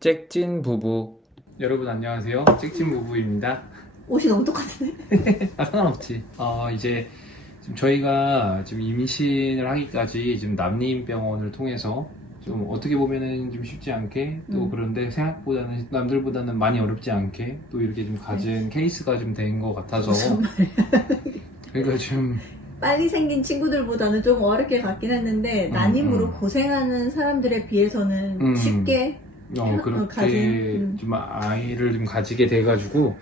잭진 부부. 여러분 안녕하세요, 잭진 부부입니다. 옷이 너무 똑같은데? 상관없지. 이제 지금 저희가 지금 임신을 하기까지 지금 난림병원을 통해서 좀 어떻게 보면은 좀 쉽지 않게 또 그런데 생각보다는 남들보다는 많이 어렵지 않게 또 이렇게 좀 가진 케이스가 좀 된 것 같아서 무슨 말이야. 그러니까 좀 빨리 생긴 친구들보다는 좀 어렵게 갔긴 했는데 난임으로 고생하는 사람들에 비해서는 쉽게 그렇게 가진, 좀 아이를 좀 가지게 돼가지고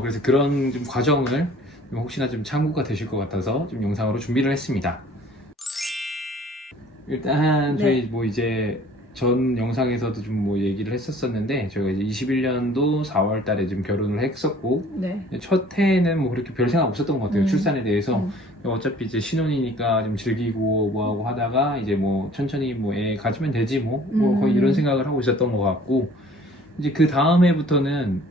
그래서 그런 좀 과정을 좀 혹시나 좀 참고가 되실 것 같아서 좀 영상으로 준비를 했습니다. 일단 저희 네. 뭐 이제 전 영상에서도 좀 뭐 얘기를 했었었는데 저희가 이제 21년도 4월 달에 좀 결혼을 했었고 네. 첫 해에는 뭐 그렇게 별 생각 없었던 것 같아요. 출산에 대해서. 음. 어차피 이제 신혼이니까 좀 즐기고 뭐 하고 하다가 이제 뭐 천천히 뭐 애 가지면 되지 뭐 거의 이런 생각을 하고 있었던 것 같고, 이제 그 다음 해부터는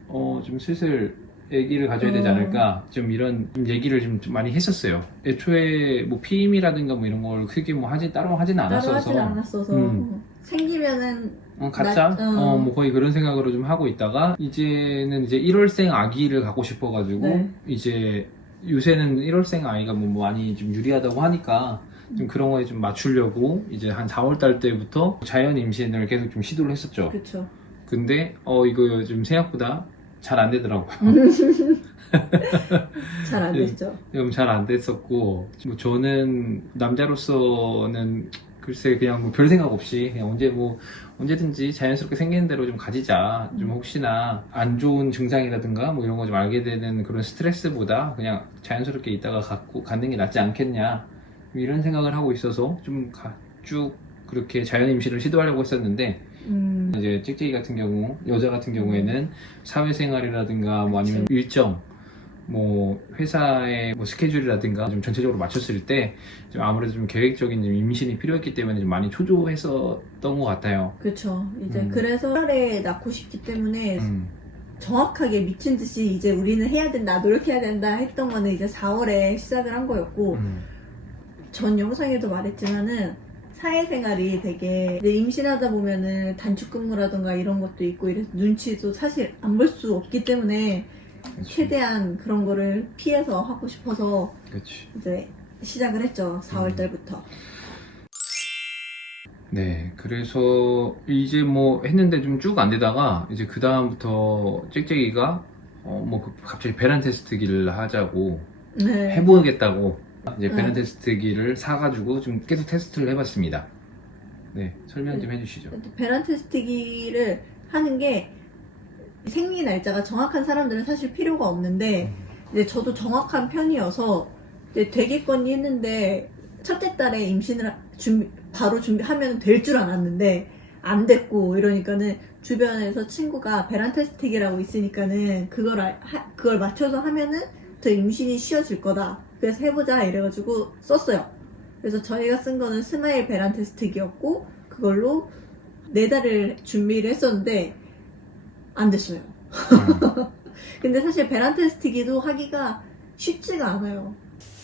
좀 슬슬 아기를 가져야 되지 않을까 좀 이런 좀 얘기를 좀 많이 했었어요. 애초에 뭐 피임이라든가 뭐 이런 걸 크게 뭐 따로 하지는 따로 하진 않았어서 않았어서 생기면은 가짜? 뭐 거의 그런 생각으로 좀 하고 있다가 이제는 이제 1월생 아기를 갖고 싶어가지고 네. 이제 요새는 1월생 아이가 뭐 많이 좀 유리하다고 하니까 좀 그런 거에 좀 맞추려고 이제 한 4월 달 때부터 자연 임신을 계속 좀 시도를 했었죠. 그쵸. 근데 이거 좀 생각보다 잘 안 되더라고요. 잘 안 됐죠. 잘 안 됐었고, 뭐 저는 남자로서는 글쎄 그냥 뭐 별 생각 없이 그냥 언제든지 자연스럽게 생기는 대로 좀 가지자. 좀 혹시나 안 좋은 증상이라든가 뭐 이런 거 좀 알게 되는 그런 스트레스보다 그냥 자연스럽게 있다가 갖는 게 낫지 않겠냐. 이런 생각을 하고 있어서 좀 쭉 그렇게 자연 임신을 시도하려고 했었는데, 이제 찍찍이 같은 경우, 여자 같은 경우에는 사회생활이라든가 뭐 아니면 일정, 뭐 회사의 뭐 스케줄이라든가 좀 전체적으로 맞췄을 때 좀 아무래도 좀 계획적인 좀 임신이 필요했기 때문에 좀 많이 초조했었던 것 같아요. 그쵸. 이제 그래서 1월에 낳고 싶기 때문에 음, 정확하게 미친 듯이 이제 우리는 해야 된다, 노력해야 된다 했던 거는 이제 4월에 시작을 한 거였고, 전 영상에도 말했지만은 사회생활이 되게 이제 임신하다 보면은 단축근무라던가 이런 것도 있고 이래서 눈치도 사실 안 볼 수 없기 때문에 최대한 그런 거를 피해서 하고 싶어서 그렇지. 이제 시작을 했죠. 4월 달부터. 네, 그래서 이제 뭐 했는데 좀 쭉 안 되다가 이제 그 다음부터 찍찍이가 갑자기 배란 테스트기를 하자고 네. 해보겠다고 이제 네. 배란 테스트기를 사가지고 좀 계속 테스트를 해봤습니다. 네, 설명 좀 해주시죠. 배란 테스트기를 하는 게 생리 날짜가 정확한 사람들은 사실 필요가 없는데 이제 저도 정확한 편이어서 이제 되겠거니 했는데 첫째 달에 임신을 바로 준비하면 될 줄 알았는데 안 됐고 이러니까는 주변에서 친구가 배란 테스트기라고 있으니까는 그걸 맞춰서 하면은 더 임신이 쉬워질 거다. 그래서 해보자 이래가지고 썼어요. 그래서 저희가 쓴 거는 스마일 배란 테스트기였고 그걸로 4달을 준비를 했었는데 안 됐어요. 근데 사실 배란 테스트기도 하기가 쉽지가 않아요.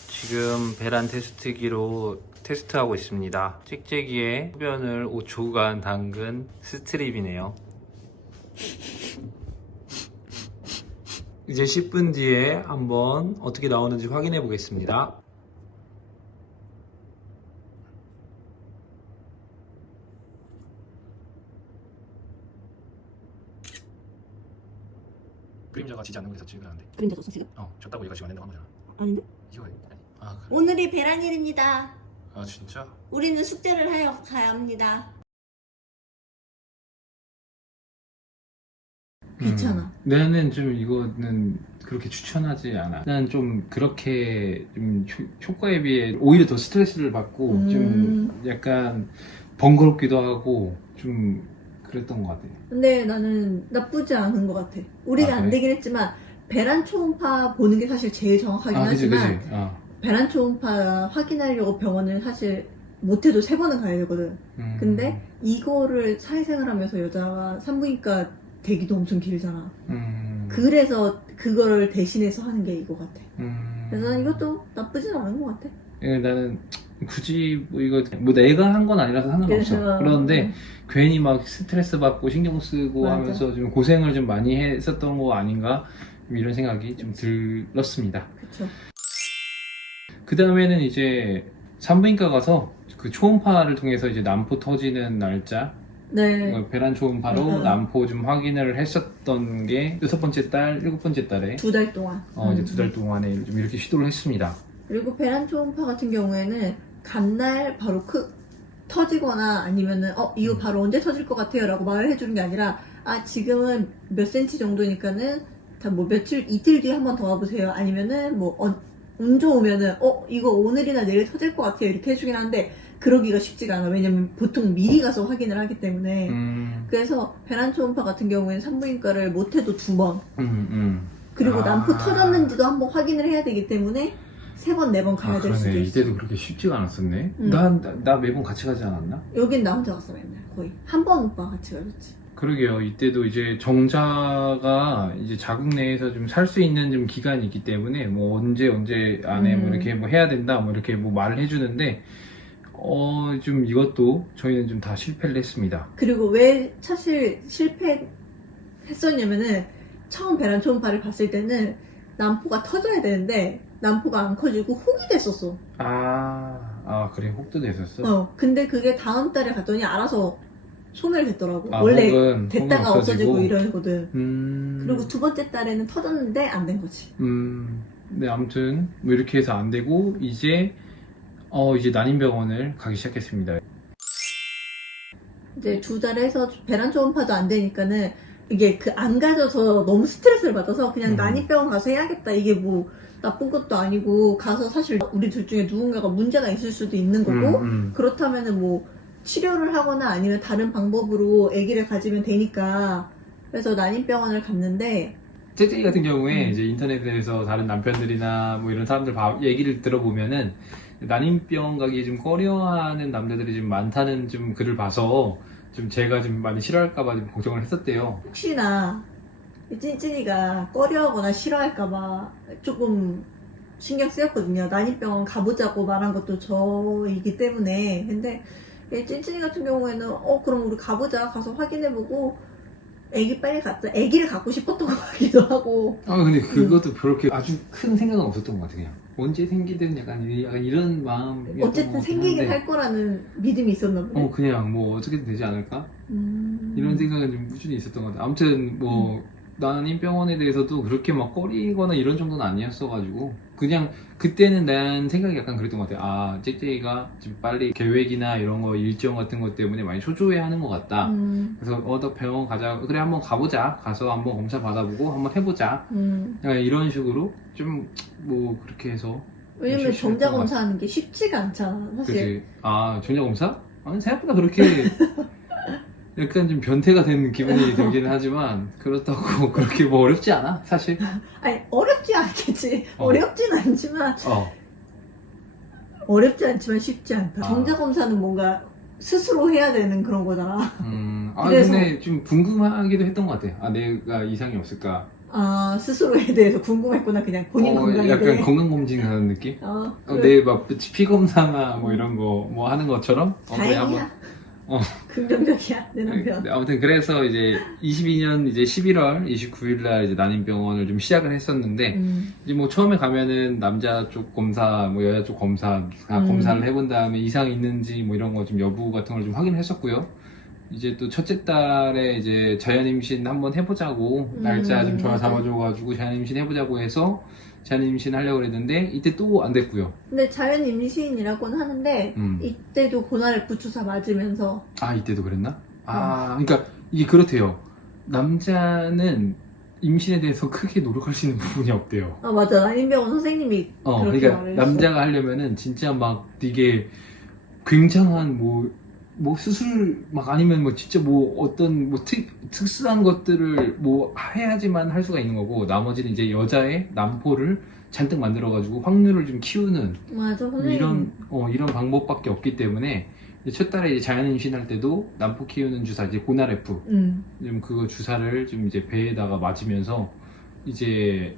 지금 배란 테스트기로 테스트하고 있습니다. 찍찍이에 소변을 5초간 담근 스트립이네요. 이제 10분 뒤에 한번 어떻게 나오는지 확인해 보겠습니다. 그림자가 지지 않는 거 자체가 안 돼. 그림자 줬어 지금? 졌다고 얘가 지금 안 된다고 한 거잖아. 아닌데? 이거 그래. 오늘이 배란일입니다. 진짜? 우리는 숙제를 하여 가야 합니다. 귀찮아. 나는 좀 이거는 그렇게 추천하지 않아. 난 좀 그렇게 좀 효과에 비해 오히려 더 스트레스를 받고 좀 약간 번거롭기도 하고 좀 그랬던 것 같아. 근데 나는 나쁘지 않은 것 같아. 우리가 안 그래? 되긴 했지만 배란 초음파 보는 게 사실 제일 정확하긴 그치, 하지만 그치. 배란 초음파 확인하려고 병원을 사실 못해도 3번은 가야 되거든. 근데 이거를 사회생활 하면서 여자가 산부인과 대기도 엄청 길잖아. 그래서 그걸 대신해서 하는 게 이거 같아. 그래서 난 이것도 나쁘진 않은 것 같아. 나는 굳이 뭐 이거 뭐 내가 한 건 아니라서 상관없어. 그래서, 그런데 괜히 막 스트레스 받고 신경 쓰고 맞아. 하면서 좀 고생을 좀 많이 했었던 거 아닌가 좀 이런 생각이 좀 들었습니다. 그쵸. 그 다음에는 이제 산부인과 가서 그 초음파를 통해서 이제 난포 터지는 날짜, 네. 배란 초음파로 응. 난포 좀 확인을 했었던 게 6번째 달, 7번째 달에 2달 동안. 이제 2달 동안에 좀 이렇게 시도를 했습니다. 그리고 배란 초음파 같은 경우에는 간날 바로 터지거나 아니면은 이거 바로 언제 터질 것 같아요 라고 말을 해주는 게 아니라 지금은 몇 센치 정도니까는 다 뭐 며칠 이틀 뒤에 한 번 더 와보세요 아니면은 뭐 운 좋으면은 이거 오늘이나 내일 터질 것 같아요 이렇게 해주긴 하는데 그러기가 쉽지가 않아. 왜냐면 보통 미리 가서 확인을 하기 때문에. 그래서 배란 초음파 같은 경우에는 산부인과를 못해도 2번 그리고 난포 터졌는지도 한번 확인을 해야 되기 때문에 3번, 4번 가야 될 수도 그러네. 있어. 이때도 그렇게 쉽지가 않았었네. 응. 나 매번 같이 가지 않았나? 여긴 나 혼자 갔어 맨날 거의. 한 번 오빠 같이 가줬지. 그러게요. 이때도 이제 정자가 이제 자국 내에서 좀 살 수 있는 좀 기간이 있기 때문에 뭐 언제 안에 뭐 이렇게 뭐 해야 된다 뭐 이렇게 뭐 말을 해주는데 좀 이것도 저희는 좀 다 실패를 했습니다. 그리고 왜 사실 실패했었냐면은 처음 배란 초음파를 봤을 때는 난포가 터져야 되는데 난포가 안 커지고 혹이 됐었어. 그래. 혹도 됐었어? 근데 그게 다음 달에 갔더니 알아서 소멸됐더라고. 아, 원래 혹은 됐다가 없어지고? 없어지고 이러거든. 그리고 그리고 2번째 달에는 터졌는데 안 된 거지. 네, 아무튼 뭐 이렇게 해서 안 되고 이제 난임병원을 가기 시작했습니다. 이제 2달 해서 배란 초음파도 안 되니까는 이게 안 가져서 너무 스트레스를 받아서 그냥 난임병원 가서 해야겠다. 이게 뭐 나쁜 것도 아니고 가서 사실 우리 둘 중에 누군가가 문제가 있을 수도 있는 거고 그렇다면은 뭐 치료를 하거나 아니면 다른 방법으로 아기를 가지면 되니까. 그래서 난임병원을 갔는데 째째이 같은 경우에 이제 인터넷에서 다른 남편들이나 뭐 이런 사람들 얘기를 들어보면은 난임병 가기 좀 꺼려하는 남자들이 좀 많다는 좀 글을 봐서 좀 제가 좀 많이 싫어할까봐 좀 걱정을 했었대요. 혹시나 찐찐이가 꺼려하거나 싫어할까봐 조금 신경 쓰였거든요. 난임병원 가보자고 말한 것도 저이기 때문에. 근데 찐찐이 같은 경우에는 그럼 우리 가보자. 가서 확인해보고 애기 빨리 갖자. 애기를 갖고 싶었던 것 같기도 하고. 근데 그것도 그렇게 아주 큰 생각은 없었던 것 같아. 그냥 언제 생기든 약간 이런 마음이었던 어쨌든 것 같긴 생기긴 한데, 할 거라는 믿음이 있었나 보네. 그냥 뭐 어떻게든 되지 않을까? 이런 생각은 좀 꾸준히 있었던 것 같아요. 아무튼 뭐 난임병원에 대해서도 그렇게 막 꺼리거나 이런 정도는 아니었어가지고 그냥 그때는 난 생각이 약간 그랬던 것 같아요. 잭잭이가 좀 빨리 계획이나 이런 거 일정 같은 것 때문에 많이 초조해하는 것 같다. 그래서 너 병원 가자. 그래 한번 가보자. 가서 한번 검사 받아보고 한번 해보자. 약간 이런 식으로 좀 뭐 그렇게 해서 왜냐면 실시했던 정자 것 같아요. 검사하는 게 쉽지가 않잖아 사실. 그치. 정자 검사? 생각보다 그렇게 약간 좀 변태가 된 기분이 들기는 하지만 그렇다고 그렇게 뭐 어렵지 않아 사실. 아니 어렵지 않겠지. 어렵진 않지만 쉽지 않다. 정자 검사는 뭔가 스스로 해야 되는 그런 거잖아. 그래서- 근데 좀 궁금하기도 했던 것 같아. 내가 이상이 없을까? 스스로에 대해서 궁금했구나. 그냥 본인 건강에 약간 대해. 건강검진 하는 느낌? 그래. 내 막 피 검사나 뭐 이런 거 뭐 하는 것처럼? 그래, 다행이야. 긍정적이야 내 남편. 아무튼 그래서 이제 22년 이제 11월 29일 날 이제 난임병원을 좀 시작을 했었는데 이제 뭐 처음에 가면은 남자 쪽 검사 뭐 여자 쪽 검사 검사를 해본 다음에 이상 있는지 뭐 이런 거 좀 여부 같은 걸 좀 확인했었고요. 이제 또 첫째 달에 이제 자연 임신 한번 해보자고 날짜 좀 잡아줘가지고 자연 임신 해보자고 해서 자연 임신 하려고 그랬는데 이때 또 안 됐고요. 근데 자연 임신이라고는 하는데 이때도 고나래프 주사 맞으면서 이때도 그랬나? 그러니까 이게 그렇대요. 남자는 임신에 대해서 크게 노력할 수 있는 부분이 없대요. 맞아. 난임병원 선생님이 그렇게 그러니까 말을 했어. 남자가 하려면은 진짜 막 이게 굉장한 뭐 수술 막 아니면 뭐 진짜 뭐 어떤 뭐 특수한 것들을 뭐 해야지만 할 수가 있는 거고 나머지는 이제 여자의 난포를 잔뜩 만들어가지고 확률을 좀 키우는 맞아 선생님. 이런 방법밖에 없기 때문에 이제 첫 달에 이제 자연 임신할 때도 난포 키우는 주사 이제 고나래프 좀 그거 주사를 좀 이제 배에다가 맞으면서 이제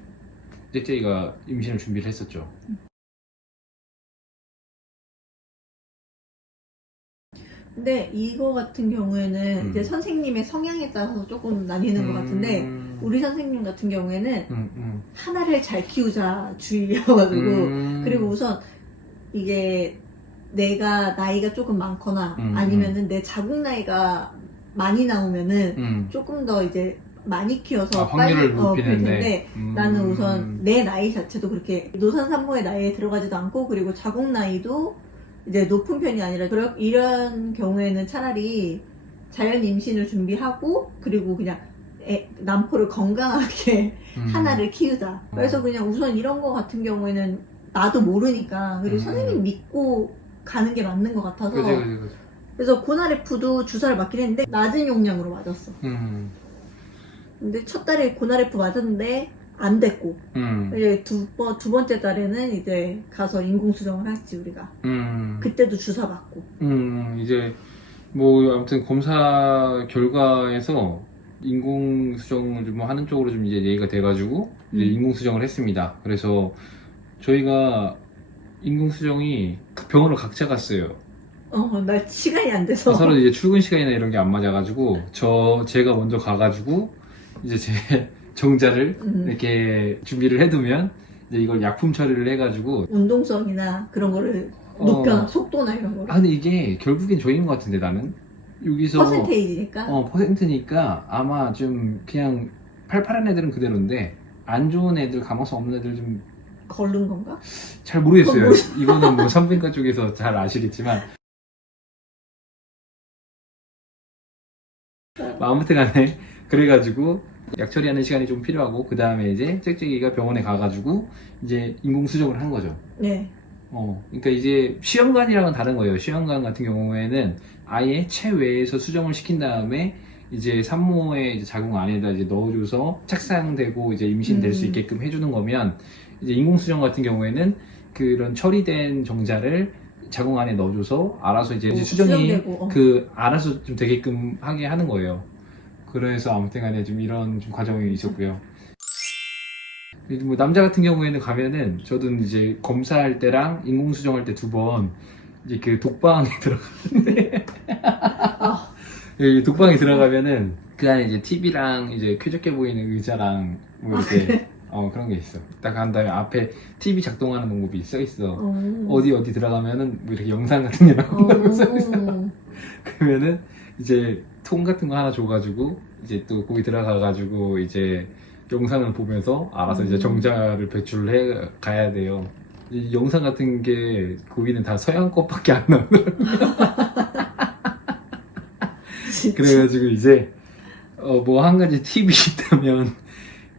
잭잭이가 임신을 준비를 했었죠. 근데 이거 같은 경우에는 이제 선생님의 성향에 따라서 조금 나뉘는 것 같은데 우리 선생님 같은 경우에는 하나를 잘 키우자 주의여가지고 그리고 우선 이게 내가 나이가 조금 많거나 아니면은 내 자궁 나이가 많이 나오면은 조금 더 이제 많이 키워서 확률을 높이는데 텐데 나는 우선 내 나이 자체도 그렇게 노산 산모의 나이에 들어가지도 않고 그리고 자궁 나이도 이제 높은 편이 아니라 이런 경우에는 차라리 자연 임신을 준비하고 그리고 그냥 남포를 건강하게 하나를 키우자. 그래서 그냥 우선 이런 거 같은 경우에는 나도 모르니까 그리고 선생님 믿고 가는 게 맞는 것 같아서 그치. 그래서 고나레프도 주사를 맞긴 했는데 낮은 용량으로 맞았어. 근데 첫 달에 고나레프 맞았는데 안 됐고 이제 두 번째 달에는 이제 가서 인공수정을 했지 우리가. 그때도 주사 맞고. 이제 뭐 아무튼 검사 결과에서 인공수정을 좀 하는 쪽으로 좀 이제 얘기가 돼가지고 이제 인공수정을 했습니다. 그래서 저희가 인공수정이 병원을 각자 갔어요. 나 시간이 안 돼서. 서로 이제 출근 시간이나 이런 게 안 맞아가지고 제가 먼저 가가지고 이제 제 정자를 이렇게 준비를 해두면 이제 이걸 약품 처리를 해가지고 운동성이나 그런 거를 높여 속도나 이런 거를. 근데 이게 결국엔 저희인 것 같은데 나는 여기서 퍼센테이지니까. 퍼센트니까 아마 좀 그냥 팔팔한 애들은 그대로인데 안 좋은 애들 가망성 없는 애들 좀 걸른 건가? 잘 모르겠어요. 이거는 뭐 산부인과 쪽에서 잘 아시겠지만 아무튼 간에 그래가지고 약 처리하는 시간이 좀 필요하고 그 다음에 이제 짹짹이가 병원에 가가지고 이제 인공수정을 한 거죠. 네. 그러니까 이제 시험관이랑은 다른 거예요. 시험관 같은 경우에는 아예 체외에서 수정을 시킨 다음에 이제 산모의 이제 자궁 안에다 이제 넣어줘서 착상되고 이제 임신될 수 있게끔 해주는 거면 이제 인공수정 같은 경우에는 그런 처리된 정자를 자궁 안에 넣어줘서 알아서 이제 수정이 알아서 좀 되게끔 하게 하는 거예요. 그래서 아무튼 간에 좀 이런 좀 과정이 있었고요. 뭐 남자 같은 경우에는 가면은 저도 이제 검사할 때랑 인공수정할 때 2번 이제 그 독방에 들어가는데 여기 독방에 들어가면은 그 안에 이제 TV랑 이제 쾌적해 보이는 의자랑 뭐 이렇게 그런 게 있어. 딱 간 다음에 앞에 TV 작동하는 방법이 써 있어. 어디 들어가면은 뭐 이렇게 영상 같은 게 나온다고 써 있어. 그러면은 이제 통 같은 거 하나 줘가지고 이제 또 거기 들어가가지고 이제 영상을 보면서 알아서 이제 정자를 배출을 해 가야 돼요. 이 영상 같은 게 거기는 다 서양 것밖에 안 나오더라고요. 그래가지고 이제 뭐 한 가지 팁이 있다면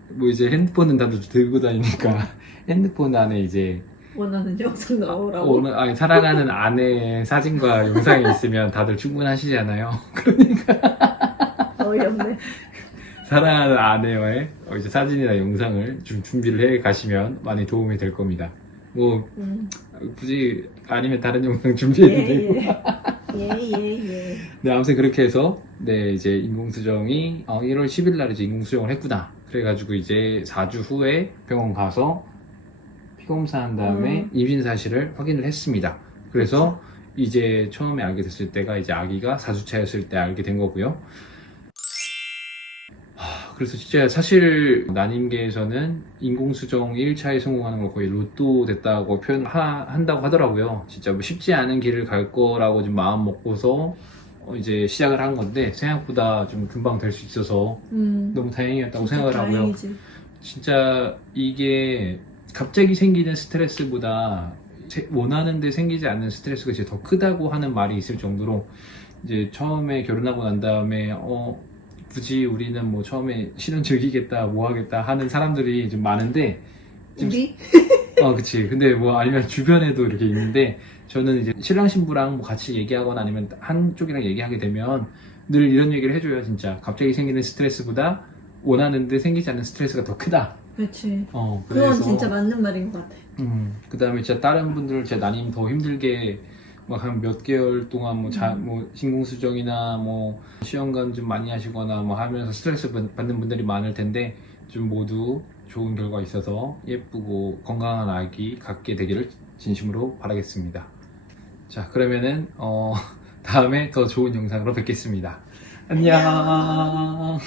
뭐 이제 핸드폰은 다들 들고 다니니까 핸드폰 안에 이제 원하는 영상 나오라고. 사랑하는 아내의 사진과 영상이 있으면 다들 충분하시잖아요. 그러니까 어이없네. 사랑하는 아내와의 이제 사진이나 영상을 좀 준비를 해 가시면 많이 도움이 될 겁니다. 뭐 굳이 아니면 다른 영상 준비해도 되고. 예. 네, 아무튼 그렇게 해서 네 이제 인공수정이 1월 10일 날 이제 인공수정을 했구나. 그래가지고 이제 4주 후에 병원 가서 피검사한 다음에 임신 사실을 확인을 했습니다. 그래서 이제 처음에 알게 됐을 때가 이제 아기가 4주차였을 때 알게 된 거고요. 그래서 진짜 사실 난임계에서는 인공수정 1차에 성공하는 걸 거의 로또 됐다고 표현한다고 하더라고요. 진짜 뭐 쉽지 않은 길을 갈 거라고 좀 마음 먹고서 이제 시작을 한 건데 생각보다 좀 금방 될 수 있어서 너무 다행이었다고 생각을 하고요. 다행이지. 진짜 이게 갑자기 생기는 스트레스보다 원하는데 생기지 않는 스트레스가 이제 더 크다고 하는 말이 있을 정도로 이제 처음에 결혼하고 난 다음에 굳이 우리는 뭐 처음에 신혼 즐기겠다 뭐 하겠다 하는 사람들이 좀 많은데 우리? 그치. 근데 뭐 아니면 주변에도 이렇게 있는데 저는 이제 신랑 신부랑 뭐 같이 얘기하거나 아니면 한쪽이랑 얘기하게 되면 늘 이런 얘기를 해줘요. 진짜 갑자기 생기는 스트레스보다 원하는데 생기지 않는 스트레스가 더 크다. 그렇지. 그래서 그건 진짜 맞는 말인 것 같아. 그 다음에 진짜 다른 분들 제 난임 더 힘들게 막 한 몇 개월 동안 뭐 인공수정이나 뭐 시험관 좀 많이 하시거나 뭐 하면서 스트레스 받는 분들이 많을 텐데 좀 모두 좋은 결과 있어서 예쁘고 건강한 아기 갖게 되기를 진심으로 바라겠습니다. 자, 그러면은 다음에 더 좋은 영상으로 뵙겠습니다. 안녕.